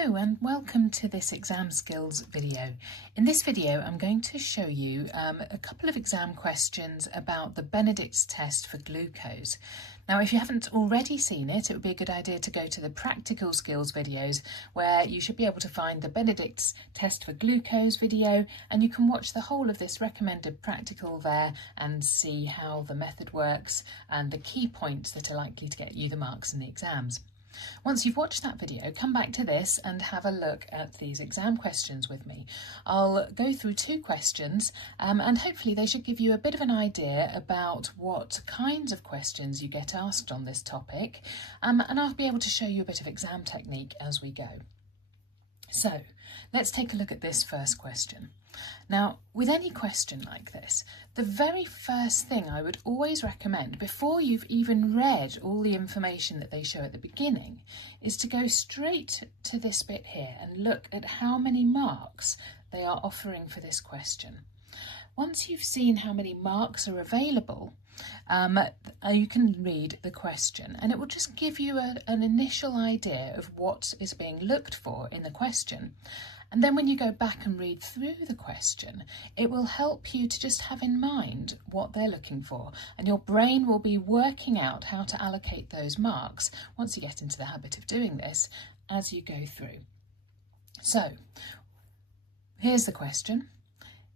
Hello and welcome to this exam skills video. In this video I'm going to show you a couple of exam questions about the Benedict's test for glucose. Now if you haven't already seen it, it would be a good idea to go to the practical skills videos where you should be able to find the Benedict's test for glucose video, and you can watch the whole of this recommended practical there and see how the method works and the key points that are likely to get you the marks in the exams. Once you've watched that video, come back to this and have a look at these exam questions with me. I'll go through two questions and hopefully they should give you a bit of an idea about what kinds of questions you get asked on this topic, and I'll be able to show you a bit of exam technique as we go. So let's take a look at this first question. Now, with any question like this, the very first thing I would always recommend before you've even read all the information that they show at the beginning is to go straight to this bit here and look at how many marks they are offering for this question. Once you've seen how many marks are available, you can read the question and it will just give you an initial idea of what is being looked for in the question. And then when you go back and read through the question, it will help you to just have in mind what they're looking for, and your brain will be working out how to allocate those marks once you get into the habit of doing this as you go through. So here's the question.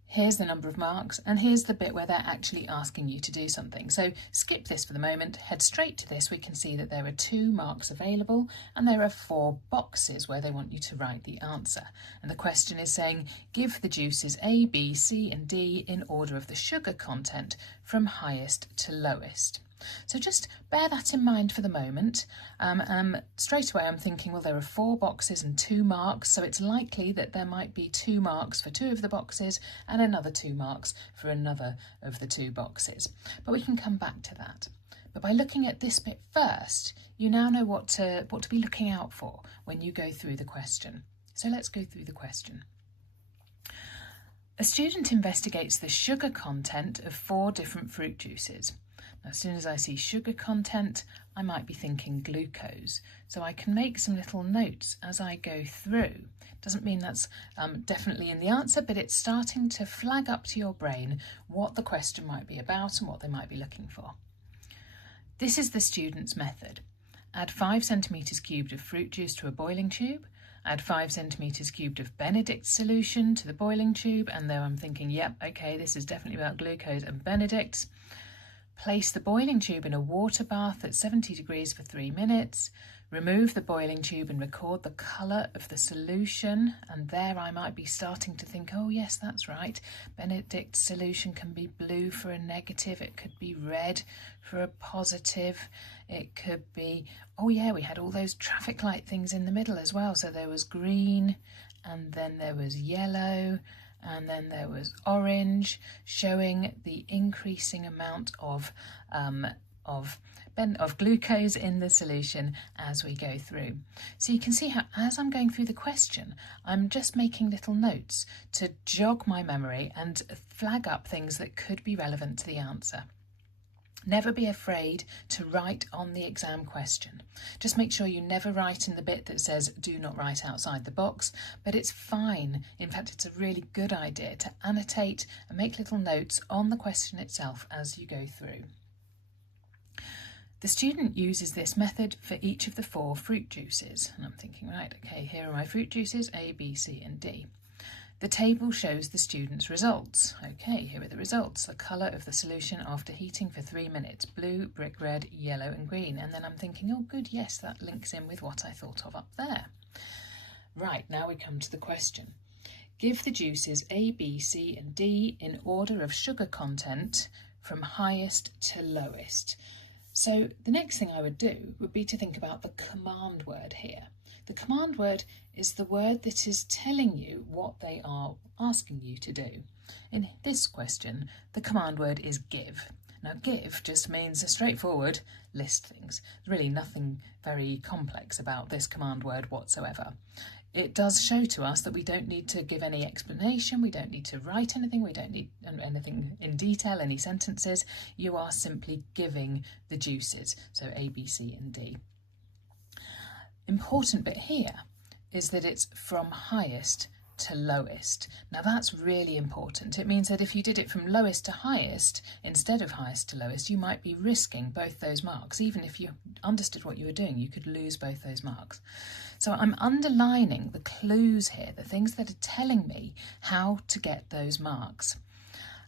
Here's the number of marks, and here's the bit where they're actually asking you to do something. So skip this for the moment, head straight to this. We can see that there are 2 marks available and there are 4 boxes where they want you to write the answer. And the question is saying, give the juices A, B, C and D in order of the sugar content from highest to lowest. So just bear that in mind for the moment. Straight away I'm thinking, well, there are 4 boxes and 2 marks, so it's likely that there might be 2 marks for 2 of the boxes and another 2 marks for another of the 2 boxes. But we can come back to that. But by looking at this bit first, you now know what to be looking out for when you go through the question. So let's go through the question. A student investigates the sugar content of 4 different fruit juices. As soon as I see sugar content, I might be thinking glucose. So I can make some little notes as I go through. Doesn't mean that's definitely in the answer, but it's starting to flag up to your brain what the question might be about and what they might be looking for. This is the student's method. Add 5 centimetres cubed of fruit juice to a boiling tube. Add 5 centimetres cubed of Benedict solution to the boiling tube. And there I'm thinking, yep, okay, this is definitely about glucose and Benedict. Place the boiling tube in a water bath at 70 degrees for 3 minutes. Remove the boiling tube and record the colour of the solution. And there I might be starting to think, oh yes, that's right. Benedict solution can be blue for a negative. It could be red for a positive. It could be, oh yeah, we had all those traffic light things in the middle as well. So there was green and then there was yellow. And then there was orange, showing the increasing amount of glucose in the solution as we go through. So you can see how as I'm going through the question, I'm just making little notes to jog my memory and flag up things that could be relevant to the answer. Never be afraid to write on the exam question. Just make sure you never write in the bit that says do not write outside the box, but it's fine. In fact, it's a really good idea to annotate and make little notes on the question itself as you go through. The student uses this method for each of the 4 fruit juices. And I'm thinking, right, okay, here are my fruit juices, A, B, C and D. The table shows the student's results. Okay, here are the results. The colour of the solution after heating for 3 minutes. Blue, brick red, yellow and green. And then I'm thinking, oh good, yes, that links in with what I thought of up there. Right, now we come to the question. Give the juices A, B, C and D in order of sugar content from highest to lowest. So the next thing I would do would be to think about the command word here. The command word is the word that is telling you what they are asking you to do. In this question, the command word is give. Now give just means a straightforward list things. There's really nothing very complex about this command word whatsoever. It does show to us that we don't need to give any explanation, we don't need to write anything, we don't need anything in detail, any sentences. You are simply giving the juices, so A, B, C and D. Important bit here is that it's from highest to lowest. Now that's really important. It means that if you did it from lowest to highest instead of highest to lowest, you might be risking both those marks. Even if you understood what you were doing, you could lose both those marks. So I'm underlining the clues here, the things that are telling me how to get those marks.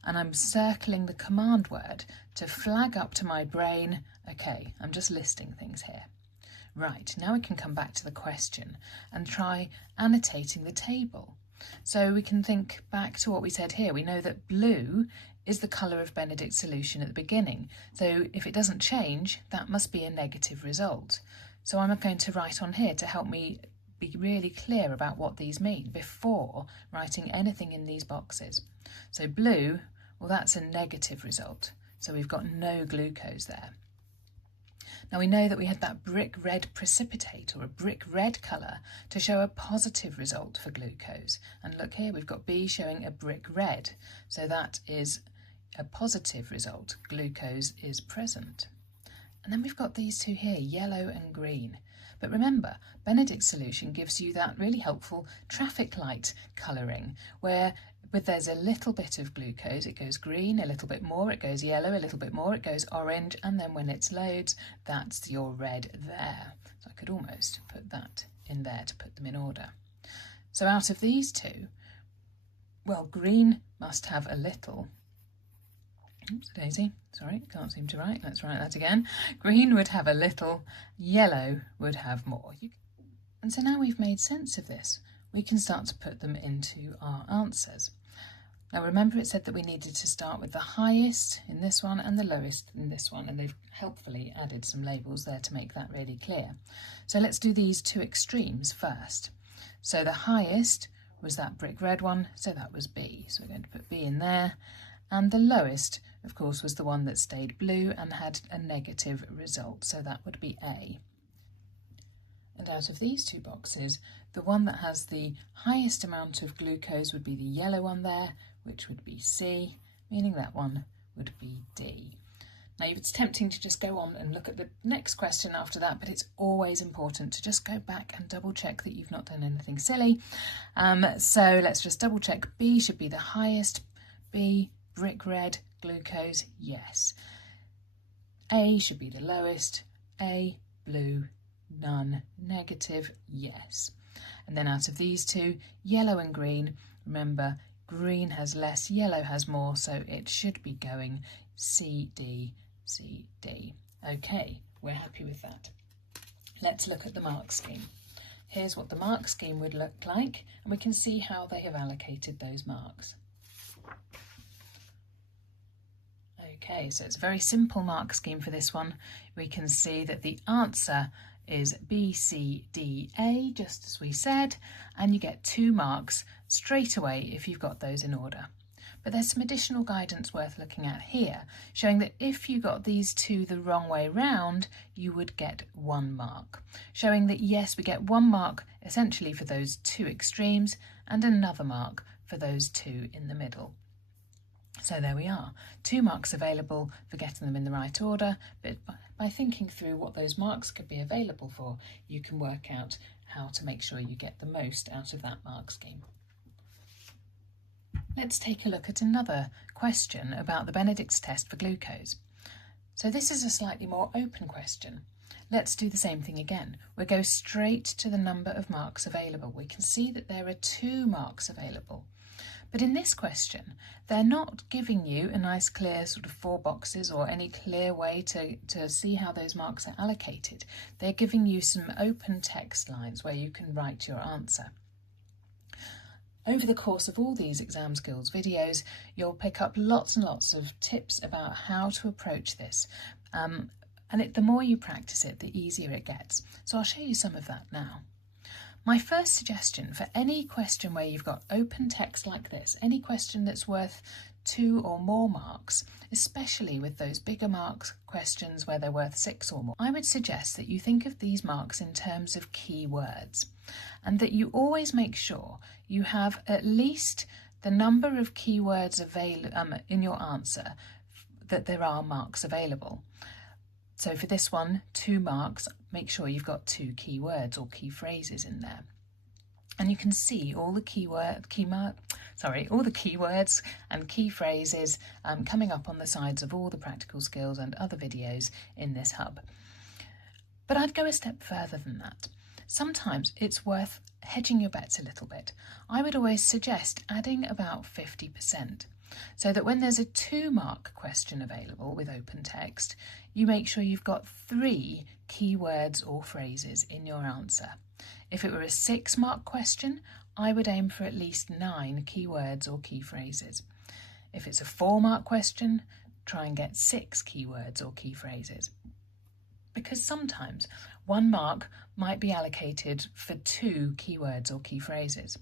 And I'm circling the command word to flag up to my brain, okay, I'm just listing things here. Right, now we can come back to the question and try annotating the table. So we can think back to what we said here. We know that blue is the colour of Benedict's solution at the beginning. So if it doesn't change, that must be a negative result. So I'm going to write on here to help me be really clear about what these mean before writing anything in these boxes. So blue, well, that's a negative result. So we've got no glucose there. Now we know that we had that brick red precipitate, or a brick red colour, to show a positive result for glucose. And look here, we've got B showing a brick red. So that is a positive result. Glucose is present. And then we've got these two here, yellow and green. But remember, Benedict's solution gives you that really helpful traffic light colouring, where there's a little bit of glucose, it goes green, a little bit more, it goes yellow, a little bit more, it goes orange, and then when it's loads, that's your red there. So I could almost put that in there to put them in order. So out of these two, well, green must have a little. Oops, daisy, sorry, can't seem to write. Let's write that again. Green would have a little, yellow would have more. And so now we've made sense of this, we can start to put them into our answers. Now remember, it said that we needed to start with the highest in this one and the lowest in this one, and they've helpfully added some labels there to make that really clear. So let's do these two extremes first. So the highest was that brick red one, so that was B. So we're going to put B in there. And the lowest, of course, was the one that stayed blue and had a negative result, so that would be A. And out of these two boxes, the one that has the highest amount of glucose would be the yellow one there, which would be C, meaning that one would be D. Now it's tempting to just go on and look at the next question after that, but it's always important to just go back and double check that you've not done anything silly. So let's just double check. B should be the highest. B, brick red, glucose, yes. A should be the lowest. A, blue, none, negative, yes. And then out of these two, yellow and green, remember, green has less, yellow has more, so it should be going C, D, C, D. Okay, we're happy with that. Let's look at the mark scheme. Here's what the mark scheme would look like, and we can see how they have allocated those marks. Okay, so it's a very simple mark scheme for this one. We can see that the answer is B, C, D, A, just as we said, and you get 2 marks straight away if you've got those in order. But there's some additional guidance worth looking at here, showing that if you got these 2 the wrong way round, you would get 1 mark, showing that yes, we get 1 mark essentially for those 2 extremes and another mark for those 2 in the middle. So there we are, 2 marks available for getting them in the right order, but by thinking through what those marks could be available for, you can work out how to make sure you get the most out of that mark scheme. Let's take a look at another question about the Benedict's test for glucose. So this is a slightly more open question. Let's do the same thing again. We'll go straight to the number of marks available. We can see that there are 2 marks available. But in this question, they're not giving you a nice clear sort of 4 boxes or any clear way to see how those marks are allocated. They're giving you some open text lines where you can write your answer. Over the course of all these exam skills videos, you'll pick up lots and lots of tips about how to approach this. The more you practice it, the easier it gets. So I'll show you some of that now. My first suggestion for any question where you've got open text like this, any question that's worth 2 or more marks, especially with those bigger marks questions where they're worth 6 or more, I would suggest that you think of these marks in terms of keywords, and that you always make sure you have at least the number of keywords available in your answer that there are marks available. So for this one, 2 marks, make sure you've got 2 keywords or key phrases in there. And you can see all the all the keywords and key phrases coming up on the sides of all the practical skills and other videos in this hub. But I'd go a step further than that. Sometimes it's worth hedging your bets a little bit. I would always suggest adding about 50%, so that when there's a 2-mark question available with open text, you make sure you've got 3 keywords or phrases in your answer. If it were a 6-mark question, I would aim for at least 9 keywords or key phrases. If it's a 4-mark question, try and get 6 keywords or key phrases. Because sometimes 1 mark might be allocated for 2 keywords or key phrases.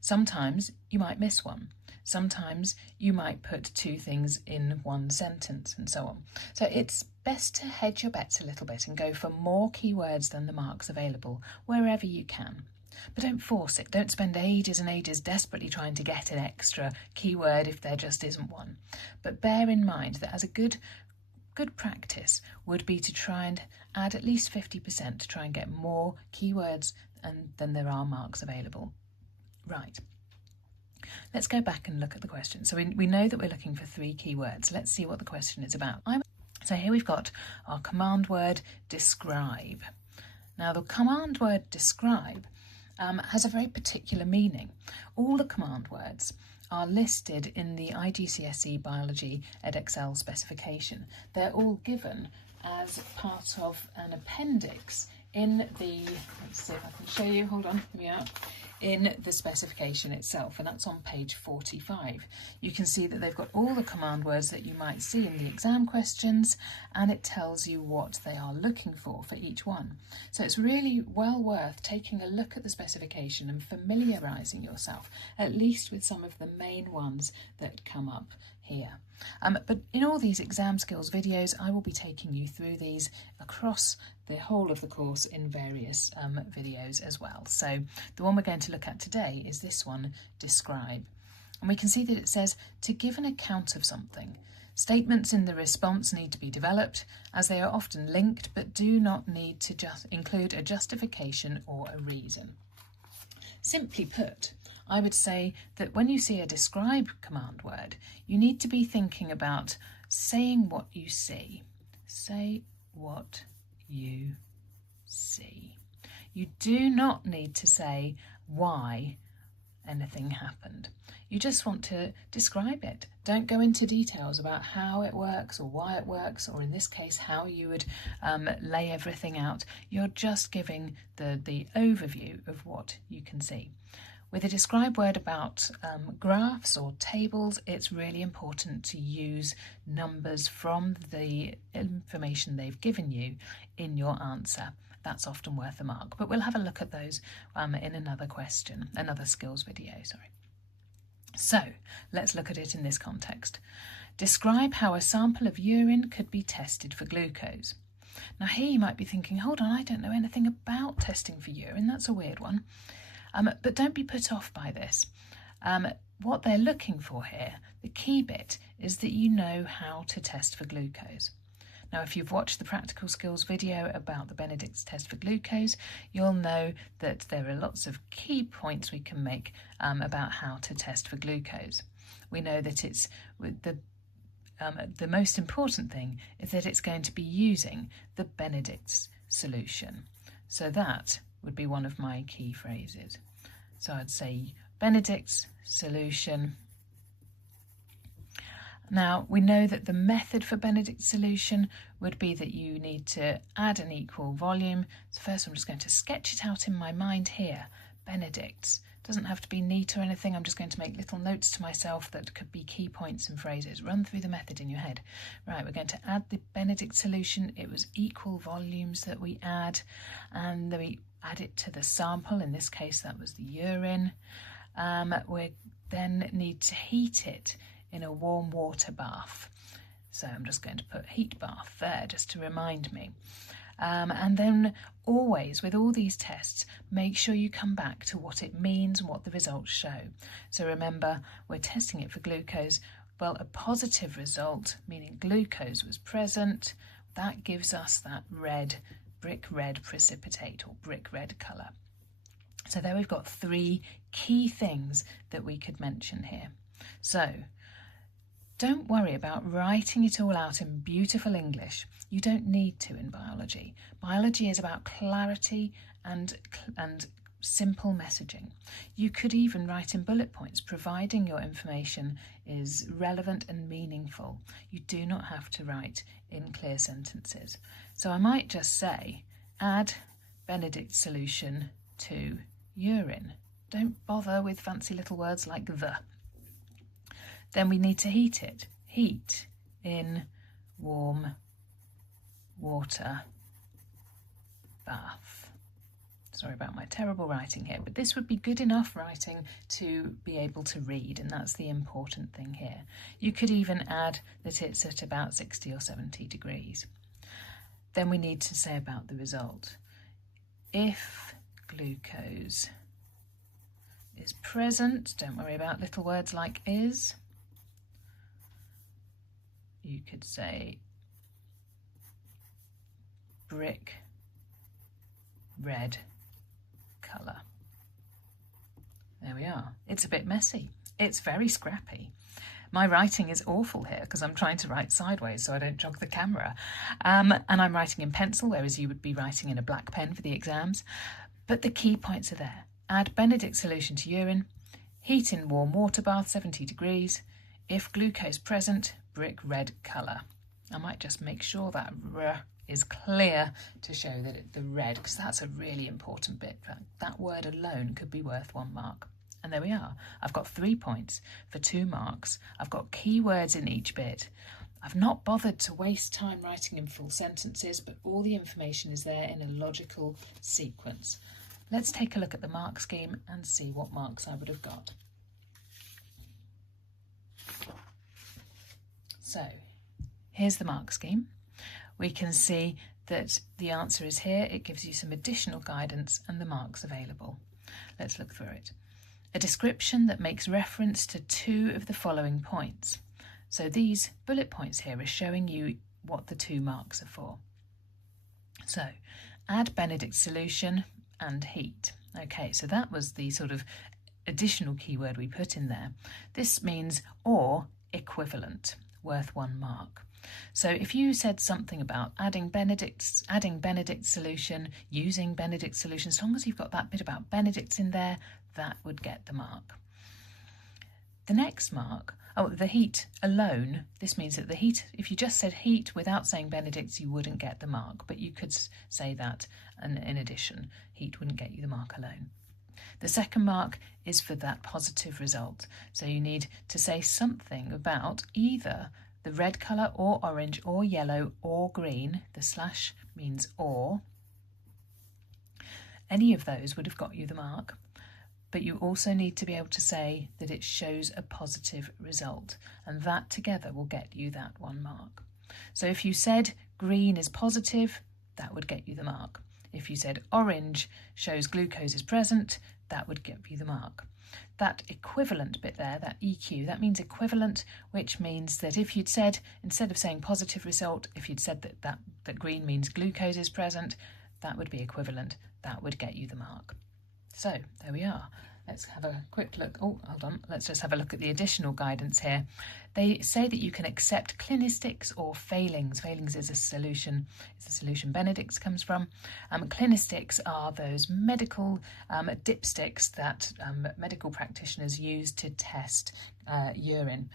Sometimes you might miss one. Sometimes you might put 2 things in 1 sentence and so on. So it's best to hedge your bets a little bit and go for more keywords than the marks available wherever you can. But don't force it. Don't spend ages and ages desperately trying to get an extra keyword if there just isn't one. But bear in mind that as a good practice would be to try and add at least 50% to try and get more keywords than there are marks available. Right. Let's go back and look at the question. So we know that we're looking for 3 keywords. Let's see what the question is about. So here we've got our command word describe. Now the command word describe has a very particular meaning. All the command words are listed in the IGCSE Biology Edexcel specification. They're all given as part of an appendix in the, let's see if I can show you, hold on, here we are, in the specification itself, and that's on page 45. You can see that they've got all the command words that you might see in the exam questions, and it tells you what they are looking for each one. So it's really well worth taking a look at the specification and familiarising yourself, at least with some of the main ones that come up here. But in all these exam skills videos, I will be taking you through these across the whole of the course in various videos as well. So the one we're going to look at today is this one, describe. And we can see that it says to give an account of something. Statements in the response need to be developed as they are often linked but do not need to just include a justification or a reason. Simply put, I would say that when you see a describe command word, you need to be thinking about saying what you see. Say what you see. You do not need to say why anything happened. You just want to describe it. Don't go into details about how it works or why it works, or in this case, how you would lay everything out. You're just giving the overview of what you can see. With a describe word about graphs or tables, it's really important to use numbers from the information they've given you in your answer. That's often worth a mark, but we'll have a look at those in another skills video, sorry. So let's look at it in this context. Describe how a sample of urine could be tested for glucose. Now here you might be thinking, hold on, I don't know anything about testing for urine. That's a weird one. But don't be put off by this. What they're looking for here, the key bit, is that you know how to test for glucose. Now, if you've watched the practical skills video about the Benedict's test for glucose, you'll know that there are lots of key points we can make about how to test for glucose. We know that it's the most important thing is that it's going to be using the Benedict's solution. So that would be one of my key phrases. So I'd say Benedict's solution. Now we know that the method for Benedict's solution would be that you need to add an equal volume. So first I'm just going to sketch it out in my mind here. Benedict's. Doesn't have to be neat or anything. I'm just going to make little notes to myself that could be key points and phrases. Run through the method in your head. Right, we're going to add the Benedict solution. It was equal volumes that we add, and then we add it to the sample. In this case, that was the urine. We then need to heat it in a warm water bath. So I'm just going to put heat bath there just to remind me. And then always, with all these tests, make sure you come back to what it means and what the results show. So remember, we're testing it for glucose. Well, a positive result, meaning glucose was present, that gives us that red, brick red precipitate or brick red colour. So there we've got 3 key things that we could mention here. So don't worry about writing it all out in beautiful English. You don't need to in biology. Biology is about clarity and simple messaging. You could even write in bullet points, providing your information is relevant and meaningful. You do not have to write in clear sentences. So I might just say, add Benedict's solution to urine. Don't bother with fancy little words like the. Then we need to heat it. Heat in warm water bath. Sorry about my terrible writing here, but this would be good enough writing to be able to read, and that's the important thing here. You could even add that it's at about 60 or 70 degrees. Then we need to say about the result. If glucose is present, don't worry about little words like is. You could say brick red colour. There we are. It's a bit messy. It's very scrappy. My writing is awful here because I'm trying to write sideways so I don't jog the camera. And I'm writing in pencil, whereas you would be writing in a black pen for the exams. But the key points are there. Add Benedict's solution to urine. Heat in warm water bath, 70 degrees. If glucose present, brick red colour. I might just make sure that R is clear to show that the red, because that's a really important bit. That word alone could be worth 1 mark. And there we are. I've got 3 points for 2 marks. I've got keywords in each bit. I've not bothered to waste time writing in full sentences, but all the information is there in a logical sequence. Let's take a look at the mark scheme and see what marks I would have got. So here's the mark scheme. We can see that the answer is here. It gives you some additional guidance and the marks available. Let's look through it. A description that makes reference to 2 of the following points. So these bullet points here are showing you what the 2 marks are for. So add Benedict's solution and heat. Okay, so that was the sort of additional keyword we put in there. This means or equivalent, worth 1 mark. So if you said something about adding Benedict's solution, using Benedict's solution, as long as you've got that bit about Benedict's in there, that would get the mark. The next mark, the heat alone, this means that the heat, if you just said heat without saying Benedict's, you wouldn't get the mark, but you could say that, and in addition, heat wouldn't get you the mark alone. The second mark is for that positive result. So you need to say something about either the red colour or orange or yellow or green. The slash means or. Any of those would have got you the mark. But you also need to be able to say that it shows a positive result, and that together will get you that 1 mark. So if you said green is positive, that would get you the mark. If you said orange shows glucose is present, that would give you the mark. That equivalent bit there, that EQ, that means equivalent, which means that if you'd said, instead of saying positive result, if you'd said that green means glucose is present, that would be equivalent. That would get you the mark. So there we are. Let's have a quick look. Oh, hold on. Let's just have a look at the additional guidance here. They say that you can accept clinistics or failings. Failings is a solution. It's the solution Benedict's comes from. Clinistics are those medical dipsticks that medical practitioners use to test urine.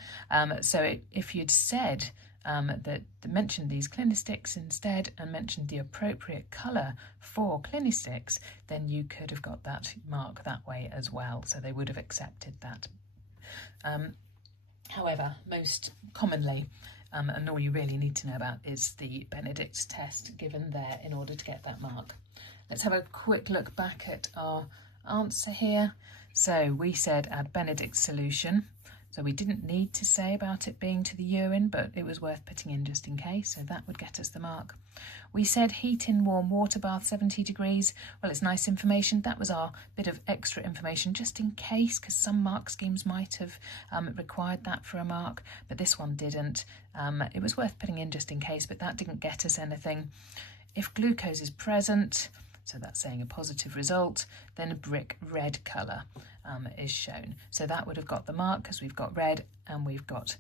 So if you'd said that mentioned these clinistics instead and mentioned the appropriate colour for clinistics, then you could have got that mark that way as well. So they would have accepted that. However, most commonly, and all you really need to know about is the Benedict's test given there in order to get that mark. Let's have a quick look back at our answer here. So we said add Benedict's solution. So we didn't need to say about it being to the urine, but it was worth putting in just in case, so that would get us the mark. We said heat in warm water bath, 70 degrees. Well, it's nice information. That was our bit of extra information just in case, because some mark schemes might have required that for a mark, but this one didn't. It was worth putting in just in case, but that didn't get us anything. If glucose is present, so that's saying a positive result, then a brick red colour is shown. So that would have got the mark because we've got red and we've got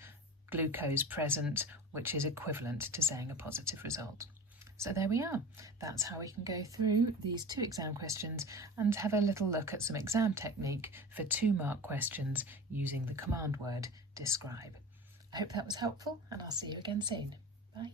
glucose present, which is equivalent to saying a positive result. So there we are. That's how we can go through these 2 exam questions and have a little look at some exam technique for 2-mark questions using the command word describe. I hope that was helpful, and I'll see you again soon. Bye.